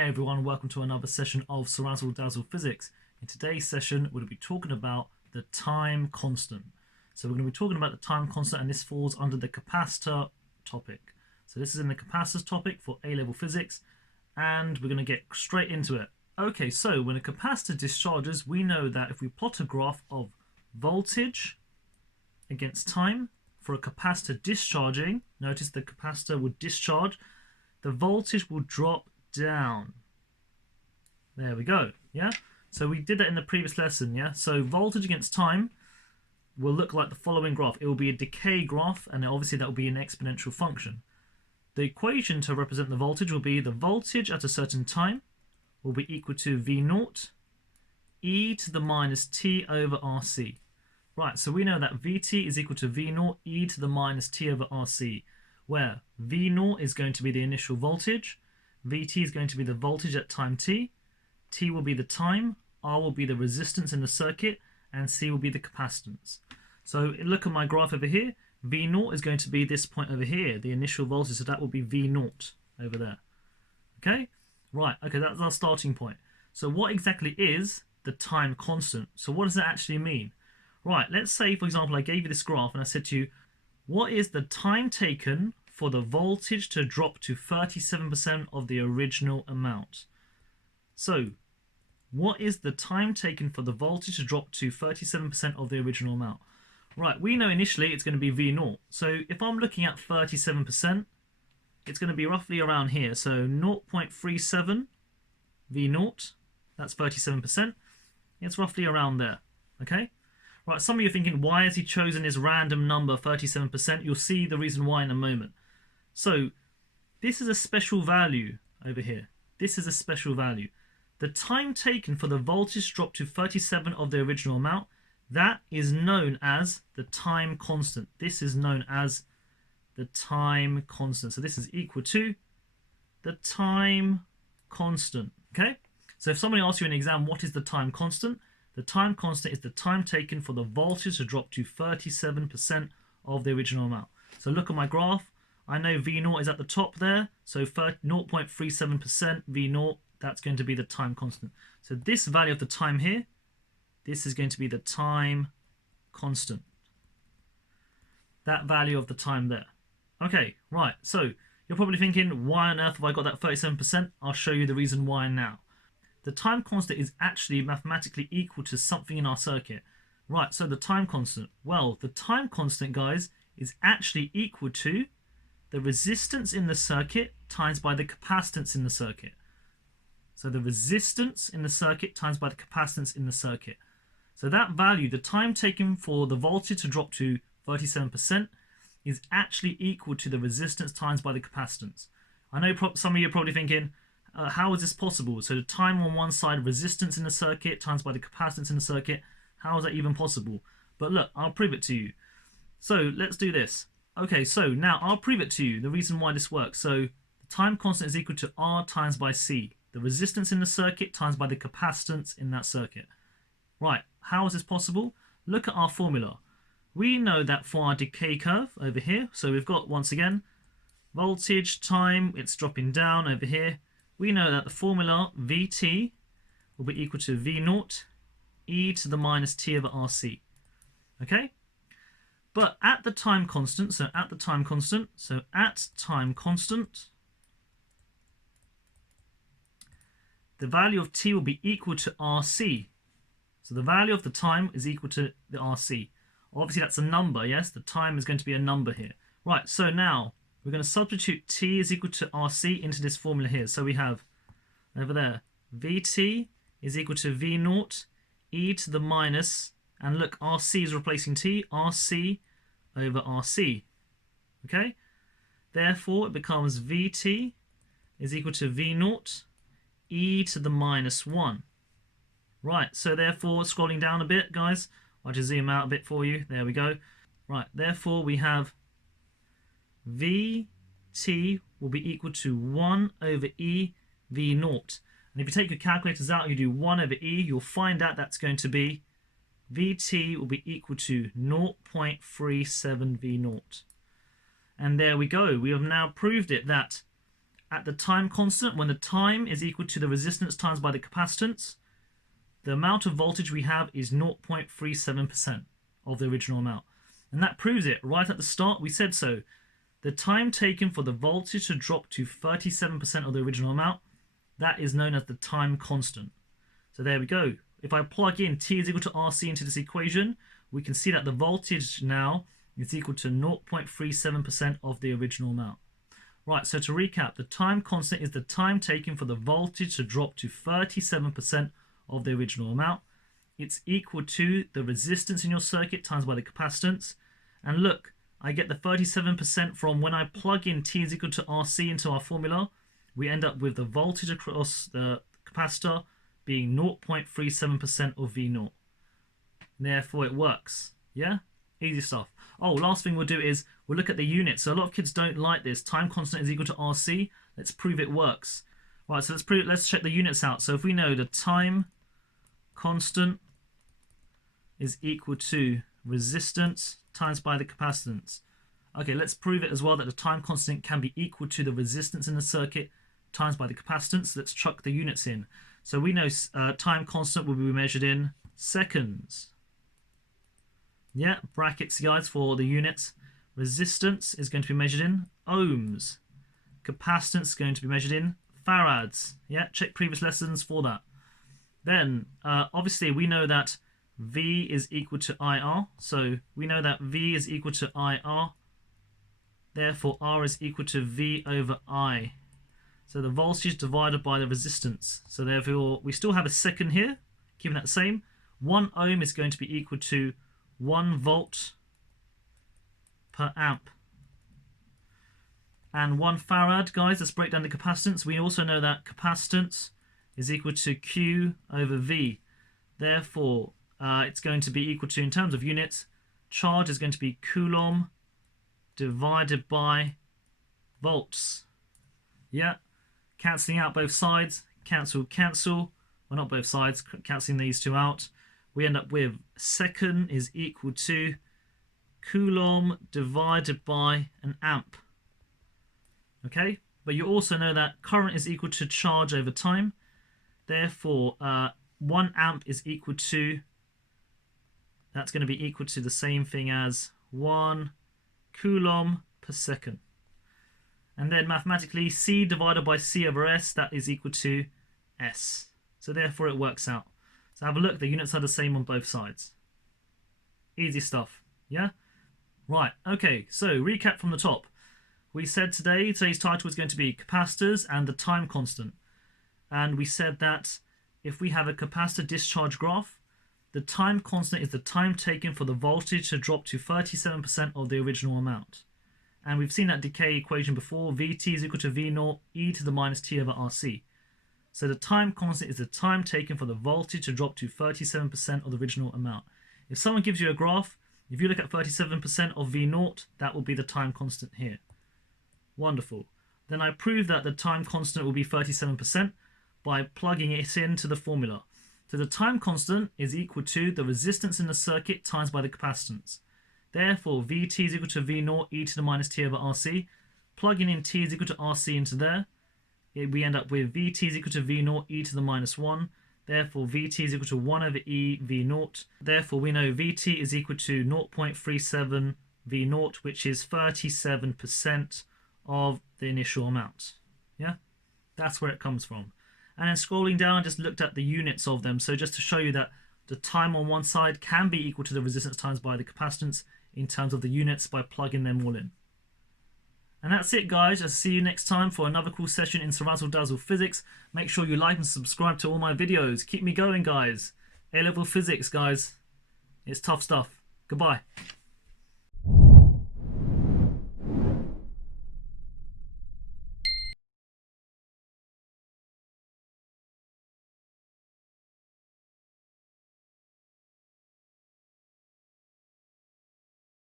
Hey everyone, welcome to another session of CeerazzleDazzle Physics. In today's session, we're going to be talking about the time constant. So we're going to be talking about the time constant, and this falls under the capacitor topic. So this is in the capacitors topic for A-level physics, and we're going to get straight into it. Okay, so when a capacitor discharges, we know that if we plot a graph of voltage against time for a capacitor discharging, notice the capacitor will discharge, the voltage will drop down. There we go. Yeah, so we did that in the previous lesson. Yeah, so voltage against time will look like the following graph. It will be a decay graph, and obviously that will be an exponential function. The equation to represent the voltage will be the voltage at a certain time will be equal to V naught e to the minus t over RC. Right, so we know that Vt is equal to V naught e to the minus t over RC, where V naught is going to be the initial voltage, Vt is going to be the voltage at time t, t will be the time, R will be the resistance in the circuit, and C will be the capacitance. So look at my graph over here. V naught is going to be this point over here, the initial voltage, so that will be V naught over there. Okay? Right, okay, that's our starting point. So what exactly is the time constant? So what does that actually mean? Right, let's say, for example, I gave you this graph and I said to you, what is the time taken for the voltage to drop to 37% of the original amount? So, what is the time taken for the voltage to drop to 37% of the original amount? Right, we know initially it's going to be V naught. So, if I'm looking at 37%, it's going to be roughly around here. So, 0.37 V naught, that's 37%. It's roughly around there, okay? Right, some of you are thinking, why has he chosen his random number, 37%? You'll see the reason why in a moment. So, this is a special value over here. This is a special value. The time taken for the voltage drop to 37 of the original amount, that is known as the time constant. This is known as the time constant. So this is equal to the time constant. Okay? So if somebody asks you in an exam, what is the time constant? The time constant is the time taken for the voltage to drop to 37% of the original amount. So look at my graph. I know V0 is at the top there. So 0.37% V0, that's going to be the time constant. So this value of the time here, this is going to be the time constant. That value of the time there. Okay, right. So you're probably thinking, why on earth have I got that 37%? I'll show you the reason why now. The time constant is actually mathematically equal to something in our circuit. Right, so the time constant. Well, the time constant, guys, is actually equal to the resistance in the circuit times by the capacitance in the circuit. So the resistance in the circuit times by the capacitance in the circuit. So that value, the time taken for the voltage to drop to 37%, is actually equal to the resistance times by the capacitance. I know some of you are probably thinking, how is this possible? So the time on one side, resistance in the circuit times by the capacitance in the circuit, how is that even possible? But look, I'll prove it to you. So let's do this. Okay, so now I'll prove it to you, the reason why this works. So the time constant is equal to R times by C, the resistance in the circuit times by the capacitance in that circuit. Right, how is this possible? Look at our formula. We know that for our decay curve over here, so we've got, once again, voltage, time, it's dropping down over here. We know that the formula Vt will be equal to V naught e to the minus t over RC. Okay? But at the time constant, at time constant, the value of t will be equal to RC. So the value of the time is equal to the RC. Obviously that's a number, yes? The time is going to be a number here. Right, so now we're going to substitute t is equal to RC into this formula here. So we have over there, Vt is equal to V naught e to the minus, and look, RC is replacing t, RC over RC. Okay? Therefore, it becomes Vt is equal to V naught e to the minus 1. Right, so therefore, scrolling down a bit, guys, I'll just zoom out a bit for you. There we go. Right, therefore, we have Vt will be equal to 1 over e V naught. And if you take your calculators out and you do 1 over e, you'll find out that's going to be Vt will be equal to 0.37 V naught. And there we go. We have now proved it that at the time constant, when the time is equal to the resistance times by the capacitance, the amount of voltage we have is 0.37% of the original amount. And that proves it. Right at the start, we said so. The time taken for the voltage to drop to 37% of the original amount, that is known as the time constant. So there we go. If I plug in T is equal to RC into this equation, we can see that the voltage now is equal to 0.37% of the original amount. Right, so to recap, the time constant is the time taken for the voltage to drop to 37% of the original amount. It's equal to the resistance in your circuit times by the capacitance. And look, I get the 37% from when I plug in T is equal to RC into our formula. We end up with the voltage across the capacitor being 0.37% of V0. Therefore, it works. Yeah? Easy stuff. Oh, last thing we'll do is we'll look at the units. So a lot of kids don't like this. Time constant is equal to RC. Let's prove it works. Right, so let's check the units out. So if we know the time constant is equal to resistance times by the capacitance. Okay, let's prove it as well that the time constant can be equal to the resistance in the circuit times by the capacitance. Let's chuck the units in. So we know time constant will be measured in seconds. Yeah, brackets, guys, for the units. Resistance is going to be measured in ohms. Capacitance is going to be measured in farads. Yeah, check previous lessons for that. Then, obviously, we know that V is equal to IR. So we know that V is equal to IR. Therefore, R is equal to V over I. So the voltage divided by the resistance. So therefore, we still have a second here, keeping that the same. 1 ohm is going to be equal to 1 volt per amp. And 1 farad, guys, let's break down the capacitance. We also know that capacitance is equal to Q over V. Therefore, it's going to be equal to, in terms of units, charge is going to be coulomb divided by volts. Yeah, cancelling out both sides, cancel, cancel. Well, not both sides, cancelling these two out. We end up with second is equal to coulomb divided by an amp. Okay, but you also know that current is equal to charge over time. Therefore, 1 amp is equal to, that's going to be equal to the same thing as 1 coulomb per second. And then mathematically, C divided by C over S, that is equal to S. So therefore it works out. So have a look, the units are the same on both sides. Easy stuff, yeah? Right, okay, so recap from the top. We said today's title is going to be capacitors and the time constant. And we said that if we have a capacitor discharge graph, the time constant is the time taken for the voltage to drop to 37% of the original amount. And we've seen that decay equation before, Vt is equal to V0 e to the minus t over Rc. So the time constant is the time taken for the voltage to drop to 37% of the original amount. If someone gives you a graph, if you look at 37% of V0, that will be the time constant here. Wonderful. Then I prove that the time constant will be 37% by plugging it into the formula. So the time constant is equal to the resistance in the circuit times by the capacitance. Therefore, Vt is equal to V0 e to the minus t over Rc. Plugging in t is equal to Rc into there, we end up with Vt is equal to V0 e to the minus 1. Therefore, Vt is equal to 1 over e V0. Therefore, we know Vt is equal to 0.37 V0, which is 37% of the initial amount. Yeah, that's where it comes from. And then scrolling down, I just looked at the units of them. So just to show you that the time on one side can be equal to the resistance times by the capacitance in terms of the units by plugging them all in. And that's it, guys. I'll see you next time for another cool session in CeerazzleDazzle Physics. Make sure you like and subscribe to all my videos. Keep me going, guys. A-level physics, guys. It's tough stuff. Goodbye.